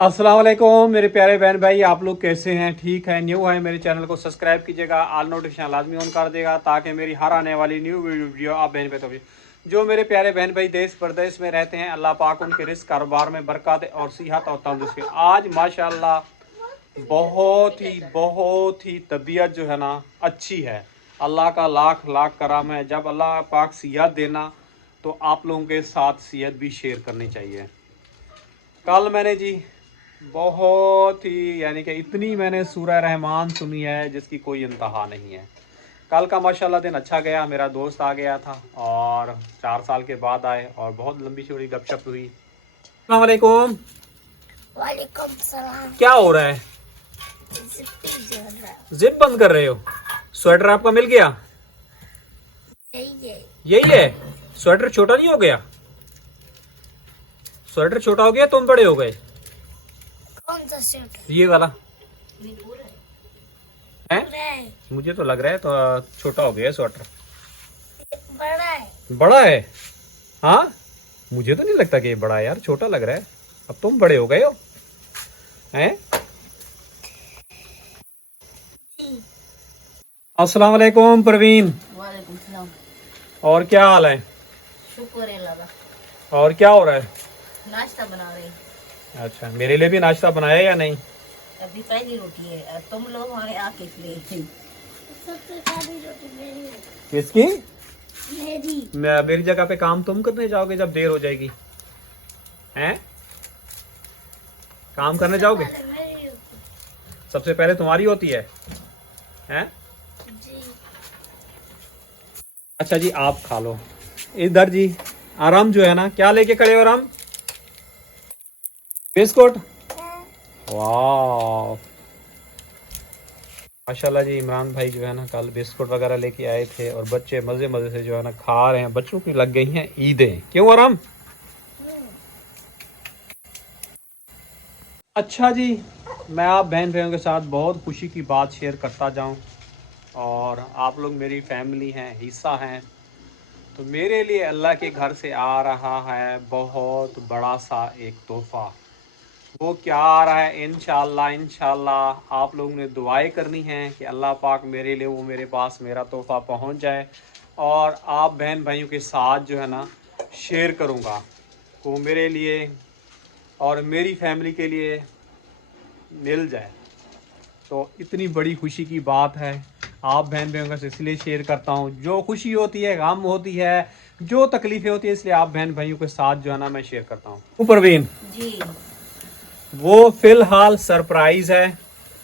अस्सलाम वालेकुम मेरे प्यारे बहन भाई, आप लोग कैसे हैं? ठीक है? न्यू है मेरे चैनल को सब्सक्राइब कीजिएगा, ऑल नोटिफिकेशन लाजमी ऑन कर देगा ताकि मेरी हर आने वाली न्यू वीडियो आप बहन पे तो जो मेरे प्यारे बहन भाई देश प्रदेश में रहते हैं, अल्लाह पाक उनके रिस्क कारोबार में बरकत और सेहत और तंदुरुस्ती। आज माशाल्लाह बहुत ही तबीयत जो है ना अच्छी है। अल्लाह का लाख लाख करम है। जब अल्लाह पाक सेहत देना तो आप लोगों के साथ सेहत भी शेयर करनी चाहिए। कल मैंने जी बहुत ही यानी कि इतनी मैंने सूरह रहमान सुनी है जिसकी कोई इंतहा नहीं है। कल का माशाल्लाह दिन अच्छा गया। मेरा दोस्त आ गया था और 4 साल के बाद आए और बहुत लंबी चौड़ी गपशप हुई। अस्सलाम वालेकुम। वालेकुम सलाम। क्या हो रहा है? जिप बंद कर रहे हो? स्वेटर आपका मिल गया? यही है। स्वेटर छोटा नहीं हो गया? स्वेटर छोटा हो गया, तुम बड़े हो गए? कौन सा स्वेटर? ये वाला है? है, मुझे तो लग रहा है तो छोटा हो गया स्वेटर। बड़ा है। बड़ा है? हाँ, मुझे तो नहीं लगता कि ये बड़ा है यार, छोटा लग रहा है। अब तुम बड़े हो गए हो हैं? अस्सलाम वालेकुम प्रवीण। वालेकुम सलाम। और क्या हाल है? शुक्र है अल्लाह का। और क्या हो रहा है? नाश्ता बना रहे। अच्छा, मेरे लिए भी नाश्ता बनाया या नहीं? अभी पहली रोटी है और तुम लोग हमारे आके लिए सबसे पहली रोटी मेरी है। किसकी? मेरी। मेरी जगह पे काम तुम करने जाओगे जब देर हो जाएगी? हैं? काम करने जाओगे? मेरी होती। सबसे पहले तुम्हारी होती है? हैं? जी। अच्छा जी, आप खा लो। इधर जी आराम जो है ना, क्या लेके खड़े हो आराम? बिस्कुट? वाह माशाल्लाह जी। इमरान भाई जो है ना कल बिस्कुट वगैरह लेके आए थे और बच्चे मजे मजे से जो है ना खा रहे हैं। बच्चों की लग गई हैं ईदें। क्यों आराम? अच्छा जी, मैं आप बहन भाइयों के साथ बहुत खुशी की बात शेयर करता जाऊं और आप लोग मेरी फैमिली हैं, हिस्सा हैं। तो मेरे लिए अल्लाह के घर से आ रहा है बहुत बड़ा सा एक तोहफ़ा। वो क्या आ रहा है? इंशाल्लाह आप लोगों ने दुआएं करनी है कि अल्लाह पाक मेरे लिए वो मेरे पास मेरा तोहफ़ा पहुंच जाए और आप बहन भाइयों के साथ जो है ना शेयर करूंगा। वो मेरे लिए और मेरी फैमिली के लिए मिल जाए तो इतनी बड़ी खुशी की बात है। आप बहन भाइयों का इसलिए शेयर करता हूँ, जो खुशी होती है, गम होती है, जो तकलीफ़ें होती है, इसलिए आप बहन भाइयों के साथ जो है ना मैं शेयर करता हूँ। परवीन जी। वो फिलहाल सरप्राइज है।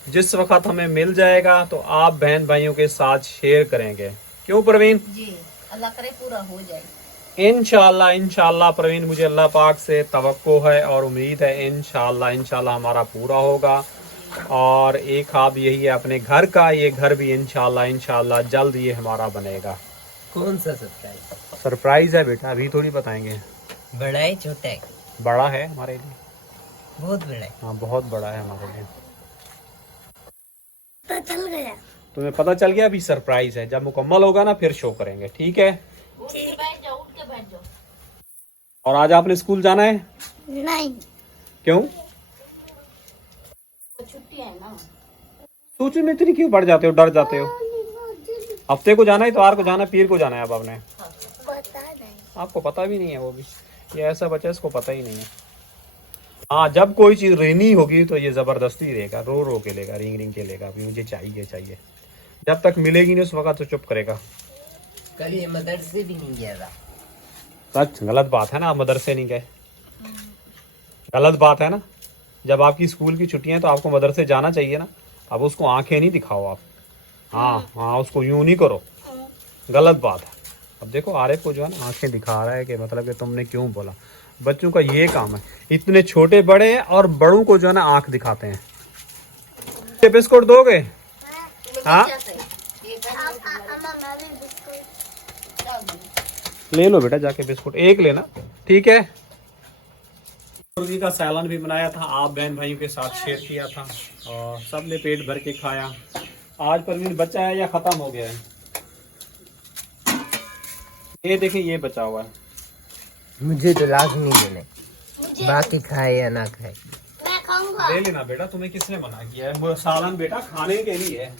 जिस वक्त हमें मिल जाएगा तो आप बहन भाइयों के साथ शेयर करेंगे। क्यों प्रवीण? जी, अल्लाह करे पूरा हो जाए। इंशाल्लाह प्रवीण, मुझे अल्लाह पाक से तवक्को है और उम्मीद है इंशाल्लाह हमारा पूरा होगा। और एक ख्वाब यही है अपने घर का, ये घर भी इंशाल्लाह जल्द ये हमारा बनेगा। कौन सा सरप्राइज? सरप्राइज है बेटा, अभी थोड़ी बताएंगे। बड़ा है छोटा है? बड़ा है हमारे लिए। बहुत बड़ा है। हाँ, बहुत बड़ा है हमारे लिए। पता चल गया। तुम्हें पता चल गया? अभी सरप्राइज है, जब मुकम्मल होगा ना फिर शो करेंगे, ठीक है? उठ के बैठ जाओ, उठ के बैठ जाओ। और आज आपने स्कूल जाना है? नहीं, क्यों? तो छुट्टी है ना। सोचने में इतनी क्यों बढ़ जाते हो, डर जाते हो? हफ्ते को जाना है, इतवार को जाना है, पीर को जाना है। अब आपने पता नहीं। आपको पता भी नहीं है? वो भी ये ऐसा बच्चा, इसको पता ही नहीं है। हाँ, जब कोई चीज रहनी होगी तो ये जबरदस्ती रहेगा, रो रो के लेगा, रिंग रिंग के लेगा, अभी मुझे चाहिए चाहिए। जब तक मिलेगी नहीं उस वक्त तो चुप करेगा। कल ये मदरसे भी नहीं गया था। सच गलत बात है ना, आप मदरसे नहीं गए, गलत बात है ना। जब आपकी स्कूल की छुट्टियां हैं तो आपको मदरसे जाना चाहिए ना। अब उसको आंखें नहीं दिखाओ आप। हाँ हाँ, उसको यूं नहीं करो, गलत बात है। अब देखो आरिफ को जो है ना आंखें दिखा रहा है कि मतलब कि तुमने क्यों बोला। बच्चों का ये काम है, इतने छोटे बड़े और बड़ों को जो है ना आंख दिखाते हैं। ये बिस्कुट दोगे? हाँ, ले लो बेटा जाके बिस्कुट, एक लेना, ठीक है? मुर्गी का सैलन भी बनाया था, आप बहन भाइयों के साथ शेयर किया था और सब ने पेट भर के खाया। आज परवीन बचा है या खत्म हो गया है? ये देखिए, ये बचा हुआ है। मुझे तो लाजमी देने, बाकी खाए या ना खाए। मैं खाऊंगा। ले लेना बेटा, तुम्हें किसने मना किया है? वो सालन बेटा खाने के लिए है,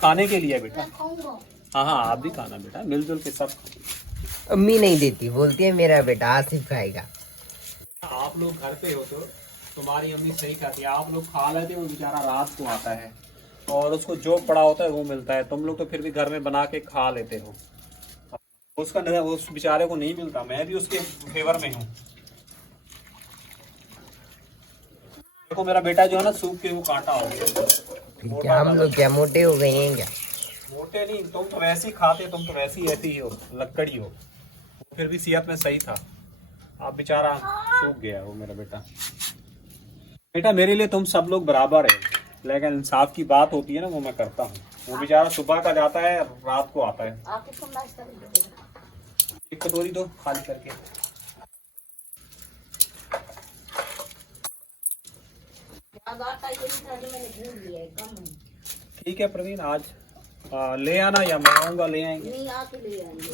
खाने के लिए है बेटा। खाऊंगा। हाँ हाँ, आप भी खाना बेटा, मिलजुल के सब। अम्मी नहीं देती, बोलती है मेरा बेटा आसिफ खाएगा। आप लोग घर पे हो तो तुम्हारी अम्मी सही कहती है, आप लोग खा लेते हो, बेचारा रात को आता है और उसको जो पड़ा होता है वो मिलता है। तुम लोग तो फिर भी घर में बना के खा लेते हो, उसका नजर उस बेचारे को नहीं मिलता। मैं भी उसके फेवर में हूँ। देखो मेरा बेटा जो है ना, सूख के वो कांटा हो गया। क्या हम लोग क्या मोटे हो गए हैं क्या? मोटे नहीं, तुम तो वैसे ही खाते, तुम तो वैसी ऐसी ही हो, लक्कड़ी हो। वो फिर भी सेहत में सही था, अब बेचारा सूख गया वो मेरा बेटा। बेटा मेरे लिए तुम सब लोग बराबर है, लेकिन इंसाफ की बात होती है ना, वो मैं करता हूँ। वो बेचारा सुबह का जाता है, रात को आता है। आप किसको नाश्ता करोगे? एक कटोरी दो खाली करके। आज आटा ये भी था जो मैंने भूल लिया है, कम है। ठीक है प्रवीण, आज ले आना या मैं आऊंगा ले आएंगे। नहीं आके ले आएंगे।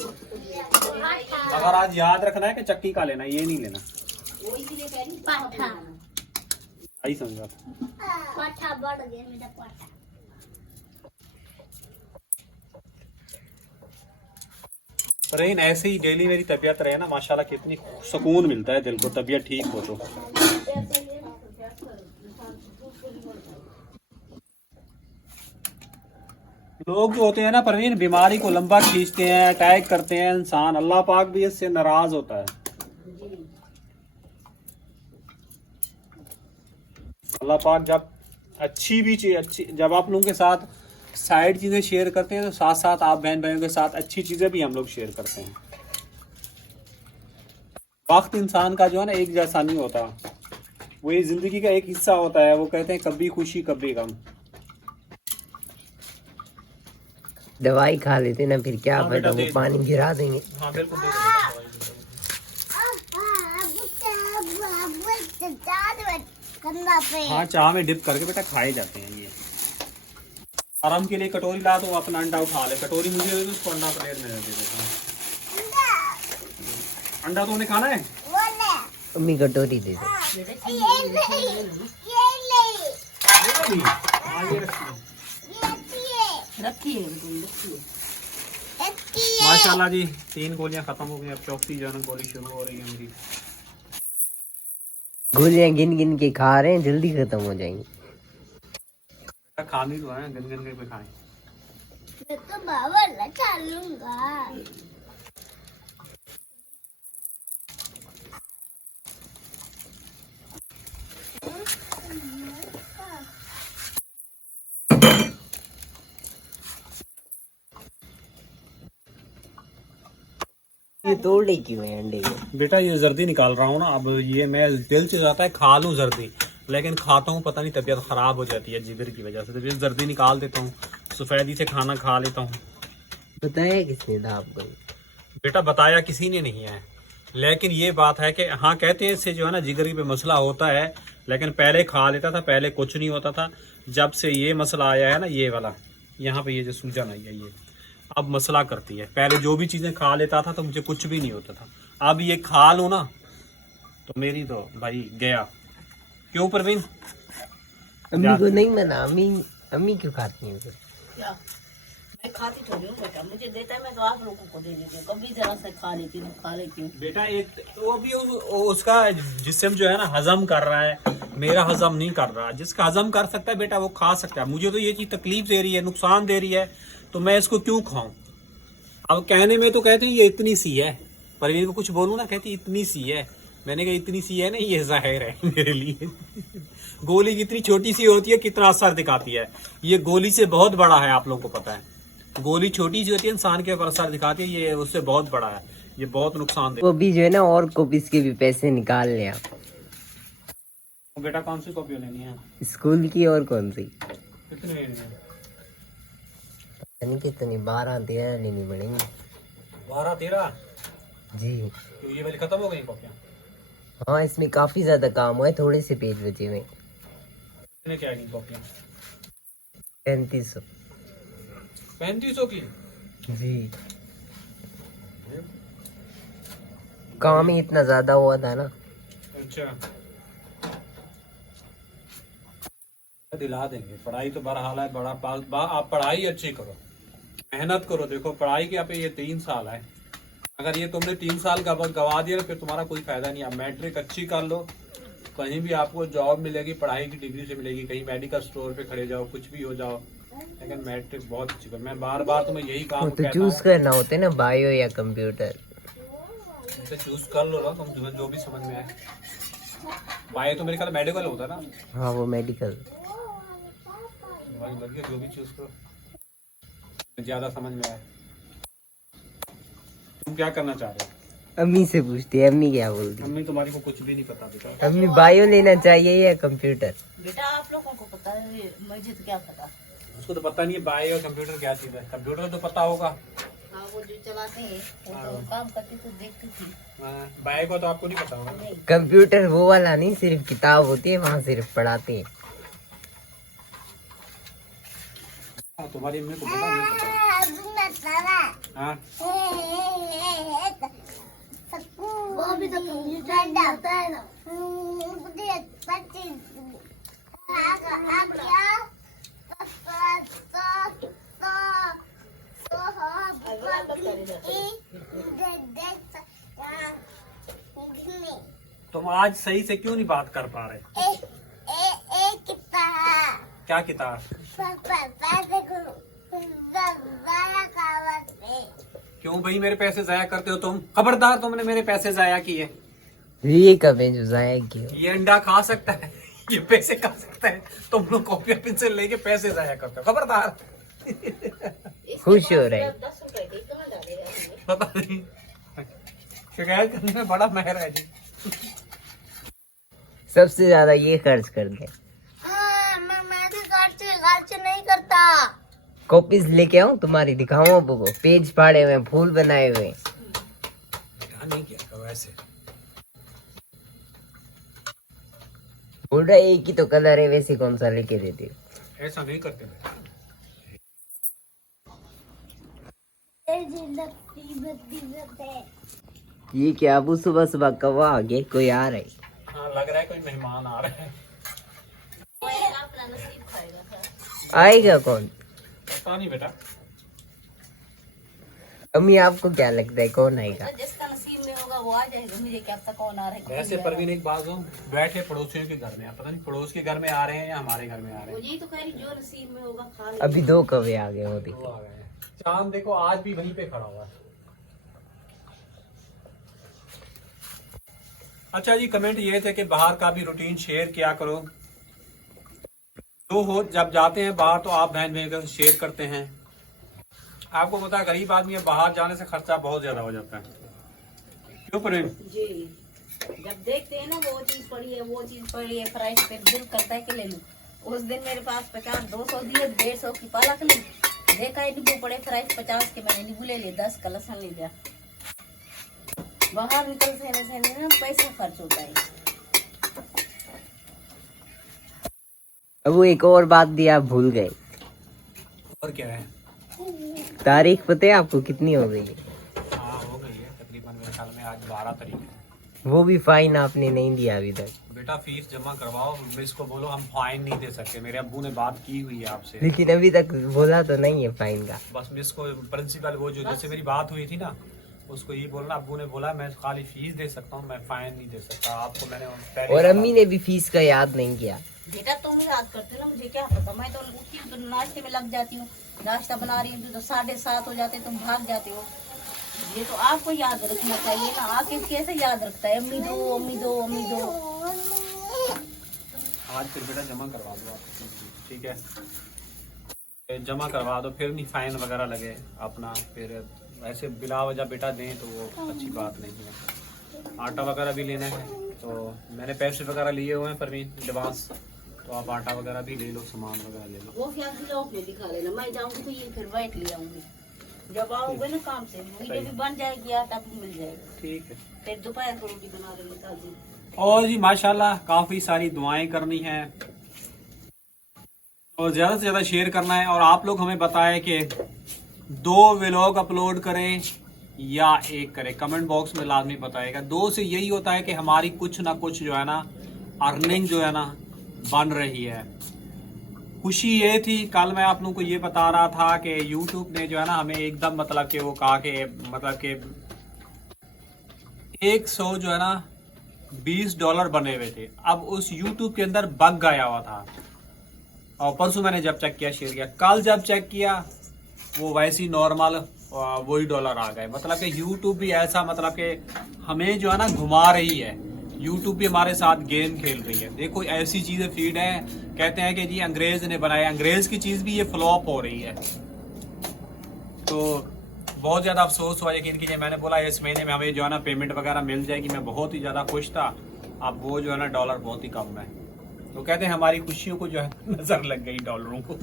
अगर आज याद रखना है कि चक्की का लेना, ये नहीं लेना। वो इसीलिए कह रही पाठा। सही समझा। पाठा बढ़ गया मेरा पाठा। प्रवीण ऐसे ही डेली मेरी तबीयत रहे ना, माशाल्लाह कितनी सुकून मिलता है दिल को, तबीयत ठीक हो तो। लोग जो होते हैं ना प्रवीण, बीमारी को लंबा खींचते हैं, अटैक करते हैं इंसान, अल्लाह पाक भी इससे नाराज होता है। अल्लाह पाक जब अच्छी भी चीज अच्छी, जब आप लोगों के साथ साइड चीजें शेयर करते हैं तो साथ साथ आप बहन भाइयों के साथ अच्छी चीजें भी हम लोग शेयर करते हैं। वक्त इंसान का जो है ना एक जैसा नहीं होता, वो ये जिंदगी का एक हिस्सा होता है। वो कहते हैं कभी खुशी कभी गम। दवाई खा लेते ना, फिर क्या हाँ, फायदा, बेटा, वो दे पानी गिरा देंगे। हाँ बिल्कुल हाँ, चाह में डिप करके बेटा खाए जाते हैं ये। आराम के लिए कटोरी ला तो अपना अंडा उठा ले, कटोरी मुझे दे दो, उसको अंडा प्लेट में दे देता हूँ। अंडा तो उन्हें खाना है। अम्मी कटोरी दे दो। अभी आगे रखिए। रखिए रखिए। माशाल्लाह जी 3 गोलियां खत्म हो गई, अब चौथी जो है ना गोली शुरू हो रही है मेरी। गोलियां गिन गिन के खा रहे हैं, जल्दी खत्म हो जाएंगी। खानी तो है, गन गन के पे खाएं। मैं तो बाबा लगा लूंगा। ये तोड़े क्यों है अंडे को? बेटा ये जर्दी निकाल रहा हूँ ना, अब ये मैं दिल से जाता है खा लूँ जर्दी, लेकिन खाता हूँ पता नहीं तबीयत खराब हो जाती है जिगर की वजह से, तो ये जर्दी निकाल देता हूँ, सफेदी से खाना खा लेता हूँ। बताया किसने था आपको? बेटा बताया किसी ने नहीं है, लेकिन ये बात है कि हाँ कहते हैं इससे जो है ना जिगर पे मसला होता है, लेकिन पहले खा लेता था, पहले कुछ नहीं होता था। जब से ये मसला आया है ना, ये वाला यहाँ पे ये जो सूजन आई है, ये अब मसला करती है। पहले जो भी चीज़ें खा लेता था तो मुझे कुछ भी नहीं होता था, अब ये खा लूँ ना तो मेरी तो भाई गया। क्यों परवीन? अम्मी को नहीं मना, अम्मी क्यों खाती हैं फिर? क्या मैं खाती थोड़ी हूँ बेटा, मुझे देता है, मैं तो आप लोगों को दे देती हूँ, कभी जरा सा खा लेती हूँ। बेटा एक वो भी उसका जिस्म जो है ना हजम कर रहा है, मेरा हजम नहीं कर रहा। जिसका हजम कर सकता है बेटा वो खा सकता है। मुझे तो ये चीज तकलीफ दे रही है, नुकसान दे रही है, तो मैं इसको क्यों खाऊं? अब कहने में तो कहते हैं ये इतनी सी है, पर इनको कुछ बोलूं ना कहती इतनी सी है। मैंने कहा इतनी सी है ना, ये जाहिर है मेरे लिए। गोली कितनी छोटी सी होती है कितना असर दिखाती है, ये गोली से बहुत बड़ा है। आप लोगों को पता है गोली छोटी सी होती है इंसान के ऊपर असर दिखाती है, ये उससे बहुत बड़ा है, ये बहुत नुकसान दे। वो भी जो है ना, और कॉपीज के भी पैसे निकाल लिया। बेटा कौन सी कॉपी लेनी है? स्कूल की और कौन सी? कितनी लेनी है? कितनी 12-13 लेनी पड़ेंगी। 12-13 जी तो ये वाली खत्म हो गई कॉपियाँ? हाँ, इसमें काफी ज्यादा काम हुआ है, थोड़े से पेज बचे हुए। कितने क्या आएगी कॉपियाँ? 3500। 3500 की? जी काम ही इतना ज्यादा हुआ था ना। अच्छा दिला देंगे। पढ़ाई तो बहरहाल है, आप पढ़ाई अच्छी करो, मेहनत करो। देखो पढ़ाई के पे ये 3 साल है, अगर ये तुमने 3 साल का वक्त गवा दिया फिर तुम्हारा कोई फायदा नहीं। आप मैट्रिक अच्छी कर लो, कहीं भी आपको जॉब मिलेगी पढ़ाई की डिग्री से मिलेगी, कहीं मेडिकल स्टोर पे खड़े जाओ, कुछ भी हो जाओ, लेकिन मैट्रिक बहुत अच्छी कर। मैं बार बार तुम्हें यही काम तो चूज करना होता है ना, बायो या कंप्यूटर। चूज कर लो ना तुम, तुम्हें जो भी समझ में आए। बायो तो मेरे ख्याल मेडिकल होता है ना। हाँ वो मेडिकल। जो भी चूज करो ज्यादा समझ में आए। तुम क्या करना चाह रहे हो? अम्मी से पूछती है, अम्मी क्या बोलती है। मम्मी तुम्हारी को कुछ भी नहीं पता बेटा। अम्मी बायो लेना चाहिए या कंप्यूटर? बेटा आप लोगों को पता है, मुझे तो क्या पता। उसको तो पता नहीं है बायो और कंप्यूटर क्या चीज है। कंप्यूटर तो पता होगा। हाँ वो जो चलाते हैं वो तो काम करती तो देखती थी। बायो को तो आपको नहीं पता होगा। नहीं कंप्यूटर वो वाला नहीं, सिर्फ किताब होती है, वहाँ सिर्फ पढ़ाते हैं। तुम्हारी अम्मी को पता नहीं पता। हाँ वो भी तो कंप्यूटर होता है ना। तुम आज सही से क्यों नहीं बात कर पा रहे? क्या किताब? क्यों भाई मेरे पैसे जाया करते हो तुम? खबरदार, तुमने मेरे पैसे जाया किए। ये कब है जो जाया किया? ये अंडा खा सकता है, ये पैसे खा सकता है, तुम लोग कॉपी पेंसिल लेके पैसे जाया करते हो। खबरदार। खुश हो रहे। 10 रुपए के कहाँ डालेगा तुमने? पता नहीं, शिकायत करने में बड़ा माहिर है जी। सबसे ज्यादा ये खर्च कर दे। मैं भी खर्च नहीं करता। कॉपीज लेके आऊं तुम्हारी, दिखाऊं आपको? पेज फाड़े हुए, फूल बनाए हुए। क्या नहीं किया करो ऐसे। बोल रहा एक ही तो कलर है, वैसे कौन सा लेके देते हो? ऐसा नहीं करते बेटा। ये क्या अबू सुबह सुबह कवा आ गए? कोई आ रहा है? हाँ लग रहा है कोई मेहमान आ रहा है। वो अपना नसीब खाएगा था। आएगा कौन? पता नहीं बेटा। अम्मी आपको क्या लगता है कौन आएगा? तो जिसका नसीब में होगा वो आ जाएगा, मुझे क्या पता कौन आ रहा है कौन वैसे नहीं आ परवीन एक बात हो, बैठे पड़ोसियों के घर में, पता नहीं पड़ोस के घर में आ रहे हैं या हमारे घर में आ रहा है। रहे वो हैं। यही तो कह रही, जो नसीब में होगा खा ले। अभी 2 कौवे आ गए, वो वो देखो। आ गए हैं। चांद देखो आज भी वहीं पे खड़ा हुआ है। अच्छा जी, कमेंट ये थे कि बाहर का भी रूटीन शेयर किया करो। जो हो जब जाते हैं बाहर तो आप बहन बहन का शेयर करते हैं। आपको पता है गरीब आदमी है, बाहर जाने से खर्चा बहुत ज्यादा हो जाता है। क्यों परवीन? जी जब देखते हैं ना वो चीज पड़ी है, वो चीज पड़ी है, प्राइस पे दिल करता है कि ले लूं। उस दिन मेरे पास 50-200 दिए, 150 की पालक ली, देखा है नींबू पड़े प्राइस 50 के, मैंने नींबू ले लिए, 10 का लहसुन ले लिया। बाहर निकल से ना पैसा खर्च होता है। अब वो एक और बात दी, आप भूल गए। और क्या है? तारीख पता है आपको कितनी हो गई है? हाँ हो गई है तकरीबन, मेरे ख्याल में आज 12 तारीख है। वो भी फाइन आपने नहीं दिया अभी तक। बेटा फीस जमा करवाओ, मिस को बोलो हम फाइन नहीं दे सकते। मेरे अब्बू ने बात की हुई है आपसे। लेकिन अभी तक बोला तो नहीं है फाइन का। बस मिस को प्रिंसिपल वो जो जैसे मेरी बात हुई थी ना, उसको ये बोलना अब्बू ने बोला मैं खाली फीस दे सकता हूँ, मैं फाइन नहीं दे सकता। आपको मैंने पहले और अम्मी ने भी फीस का याद नहीं किया। बेटा तुम याद करते ना, मुझे क्या पता। मैं तो उठती हूँ तो नाश्ते में लग जाती हूँ, नाश्ता बना रही हूँ तो 7:30 हो जाते, तुम भाग जाते हो। ये तो आपको याद रखना चाहिए ना। आके कैसे याद रखता है, अम्मी दो अम्मी दो अम्मी दो। आज फिर बेटा जमा करवा दो आप, ठीक है? जमा करवा दो, फिर नहीं फाइन वगैरह लगे अपना। फिर ऐसे बिला वजह बेटा दें तो वो अच्छी बात नहीं है। आटा वगैरह भी लेना है तो मैंने पैसे वगैरह लिए हुए हैं परवीन एडवांस, तो आप आटा वगैरह भी ले लो, सामान वगैरह ले लो। वो क्या लोग ने दिखा लेना, मैं जाऊंगी तो ये फिर वाइट ले आऊंगी। जब आओगे ना काम से, वीडियो भी बन जाएगी, आटा भी मिल जाएगा। ठीक है। फिर दोपहर को रोटी बना देंगे ताजी। और जी माशाल्लाह काफी सारी दुआएं करनी है और ज्यादा से ज्यादा शेयर करना है। और आप लोग हमें बताएं कि 2 व्लॉग अपलोड करें या 1 करें, कमेंट बॉक्स में लाजमी बताएगा। 2 से यही होता है कि हमारी कुछ ना कुछ जो है ना अर्निंग जो है ना बन रही है। खुशी ये थी, कल मैं आप लोगों को ये बता रहा था कि YouTube ने जो है ना हमें एकदम मतलब कि वो कहा कि मतलब कि 100 जो है ना $20 बने हुए थे। अब उस YouTube के अंदर बग गया हुआ था और परसों मैंने जब चेक किया शेयर किया, कल जब चेक किया वो वैसे ही नॉर्मल वही डॉलर आ गए। मतलब कि YouTube भी ऐसा मतलब कि हमें जो है ना घुमा रही है, YouTube भी हमारे साथ गेम खेल रही है। देखो ऐसी चीजें फीड है, कहते हैं कि जी अंग्रेज ने बनाया, अंग्रेज की चीज भी ये फ्लॉप हो रही है। तो बहुत ज्यादा अफसोस हुआ, यकीन कीजिए। मैंने बोला इस महीने में हमें जो है ना पेमेंट वगैरह मिल जाएगी, मैं बहुत ही ज्यादा खुश था। अब वो जो है ना डॉलर बहुत ही कम है, तो कहते हैं हमारी खुशियों को जो है नजर लग गई डॉलरों को।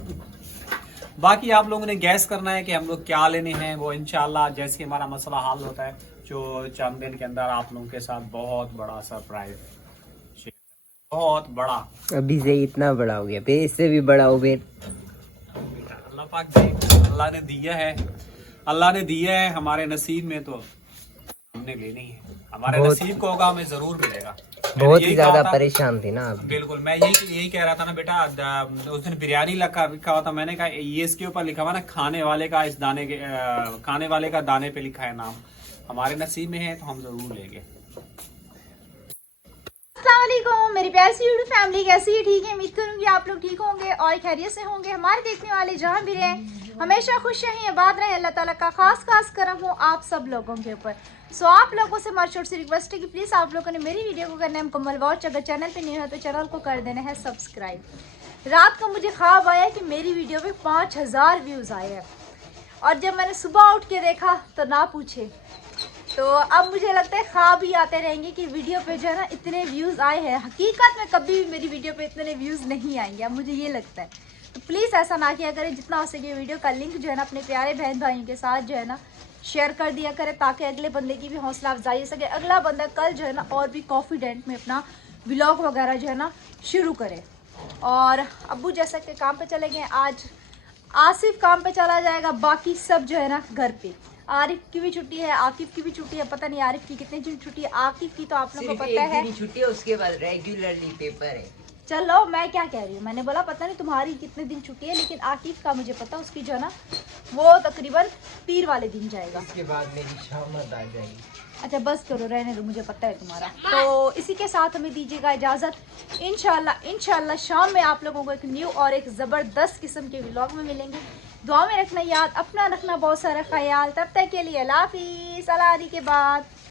बाकी आप लोगों ने गैस करना है कि हम लोग क्या लेने हैं, वो इंशाल्लाह जैसे हमारा मसला हल होता है जो चंद दिन के अंदर आप लोगों के साथ बहुत बड़ा सरप्राइज, बहुत बड़ा। अभी से इतना बड़ा हो गया, फिर इससे भी बड़ा हो फिर। अल्लाह पाक दे, अल्लाह ने दिया है, अल्लाह ने दिया है हमारे नसीब में, तो हमने लेनी है। हमारे नसीब को होगा हमें जरूर मिलेगा। बहुत ही ज्यादा परेशान थे ना आप। बिल्कुल, मैं यही कह रहा था ना बेटा, उस दिन बिरयानी लिखा हुआ था, मैंने कहा ये इसके ऊपर लिखा हुआ ना खाने वाले का, इस दाने के खाने वाले का दाने पे लिखा है नाम। हमारे नसीब में है तो हम जरूर लेंगे। अस्सलाम वालेकुम मेरी प्यारी सी यूट्यूब फैमिली, कैसी है? ठीक है, उम्मीद करूंगी आप लोग ठीक होंगे और खैरियत से होंगे। हमारे देखने वाले जहाँ भी रहें हमेशा खुश रहें, आबाद रहें। अल्लाह ताला का खास करम हो आप सब लोगों के ऊपर। सो आप लोगों से हमारी छोटी सी रिक्वेस्ट है कि प्लीज़ आप लोगों ने मेरी वीडियो को करना है मुकम्मल वॉच। अगर चैनल पे नहीं हो तो चैनल को कर देना है सब्सक्राइब। रात को मुझे ख्वाब आया कि मेरी वीडियो पे 5000 व्यूज़ आए हैं, और जब मैंने सुबह उठ के देखा तो ना पूछे। तो अब मुझे लगता है ख्वाब ही आते रहेंगे कि वीडियो पे जो है ना इतने व्यूज़ आए हैं। हकीकत में कभी भी मेरी वीडियो पे इतने व्यूज़ नहीं आएंगे, अब मुझे ये लगता है। तो प्लीज़ ऐसा ना किया करें, जितना हो सके वीडियो का लिंक जो है ना अपने प्यारे बहन भाइयों के साथ जो है ना शेयर कर दिया करें, ताकि अगले बंदे की भी हौसला अफजाई हो सके। अगला बंदा कल जो है ना और भी कॉन्फिडेंट में अपना व्लॉग वगैरह जो है ना शुरू करे। और अब्बू जैसा कि काम पे चले गए, आज आसिफ काम पे चला जाएगा, बाकी सब जो है ना घर पे। आरिफ की भी छुट्टी है, आकिफ की भी छुट्टी है, पता नहीं आरिफ की कितने दिन छुट्टी है। आकिफ की तो आप लोगों को पता है छुट्टी है, उसके बाद रेगुलरली पेपर है। चलो मैं क्या कह रही हूँ, मैंने बोला पता नहीं तुम्हारी कितने दिन छुट्टी है, लेकिन आकिफ का मुझे पता, उसकी जो है ना वो तकरीबन पीर वाले दिन जाएगा। उसके बाद मेरी शामत आ जाएगी। अच्छा बस करो, रहने दो, मुझे पता है तुम्हारा। तो इसी के साथ हमें दीजिएगा इजाज़त। इंशाल्लाह शाम में आप लोगों को एक न्यू और एक ज़बरदस्त किस्म के व्लॉग में मिलेंगे। दुआ में रखना याद, अपना रखना बहुत सारा ख्याल। तब तक के लिए अल्लाह हाफिज़, अल्लाह के बाद।